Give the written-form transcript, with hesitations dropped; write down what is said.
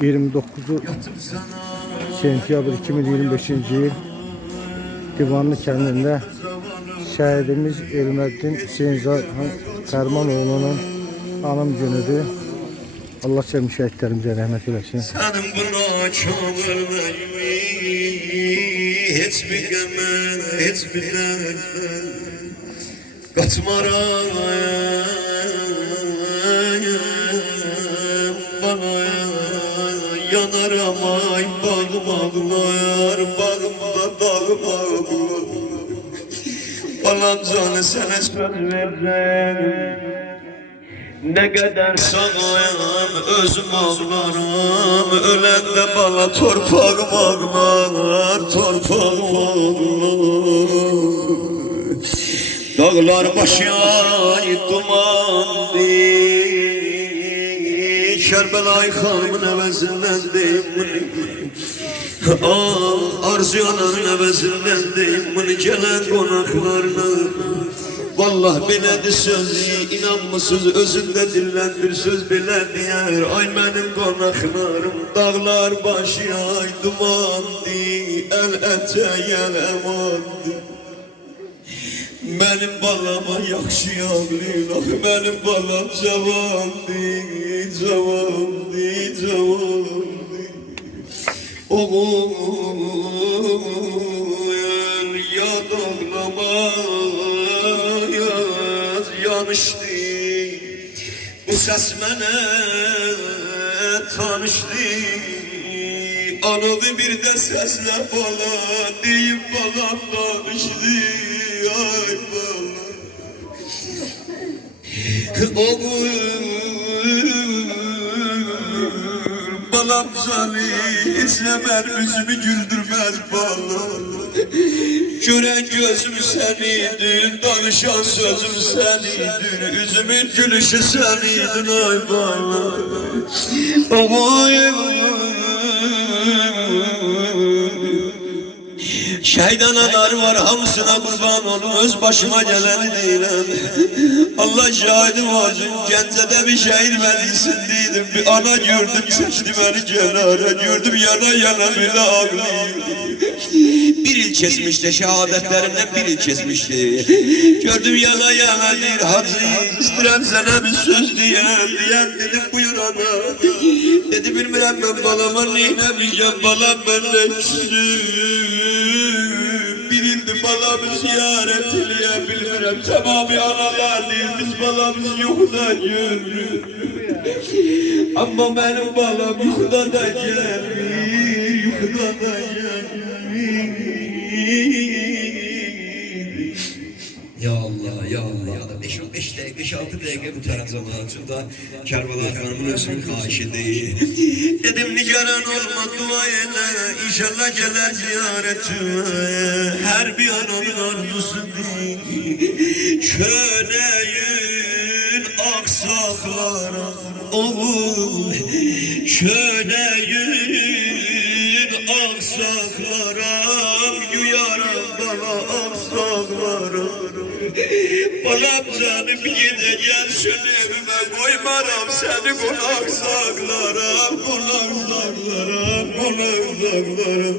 29 sentyabr 2025 yıl Divanlı kəndində şəhidimiz Elməddin Hüseyin Fərmanoğlu'nun anım günüdür. Allah sevmiş şəhidlərimizə rəhmət eləsin. Sənin buna çağırmayı heç bir qəmər, heç bir dərdən qatmaram bana yanaram ay bağım ağlar, bağımda dağım ağlar. Balam canı sənə söz verdim, ne kadar sağlayam özüm ağlarım, ölende bana torpağım ağlar, torpağım ağlar. Dağlar başı ay dumandı, Kərbəlayı xanımın əvəzindən deyim Arzu ananın əvəzindən deyim gələn qonaqlarına. Vallahi belədir sözü, inanmısınız özündə dillendir söz belə deyər. Ay mənim qonaqlarım, dağlar başı ay dumandı, əl ətəyəl əmandı. Mənim balama yaxşı ağlayın, mənim balam cavandı, cavandı, cavandı. Oğul yad ağlama yanışdı, bu səs mənə tanışdı. Anadı bir də səslə bala, deyib balam danışdı. Ay bala balam zali izləmər, üzümü güldürməz bala. Görən gözüm səniydin, danışan sözüm səniydin, üzümün gülüşü səniydin ay bala. Şəhid analar var, hamısına qurban olum, öz başıma gələni deyiləm. Allah şahidim olsun, Gəncədə bir şəhid vəlisindeydim, bir ana gördüm, çəkdi məni kənara, gördüm yana yana belə ağlayır. Bir il kesmişti, şəhadətlərimdən bir il kesmişti. Gördüm yana yana deyir, hacı, istirəm sənə bir söz deyəm, dedim buyur ana. Dedi bilmirəm mən balama neynəməyəm, balam məndə küsür. Bir ildir balamı ziyaret eləyə bilmirəm, tamamı analar deyil, biz balamızı yuxuda görürük. Amma mənim balam yuxuda da gəlmir, yuxuda da gəlmir. Ya Allah, ya Allah, ya da 5 dəqiqə, 5-6 dəqiqə bu zaman Kərbəlayı xanımın özünün xahişidir. Dedim nigaran olma, dua elə, inşallah gələr ziyaretime. Hər bir ananın arzusudur, köləyin aksaklara oğul, köləyin aksaklara yuyaram bana aksaklara. Balam canım gece gelsin evime, koymaram seni konak saklarım, konak saklarım, konak saklarım.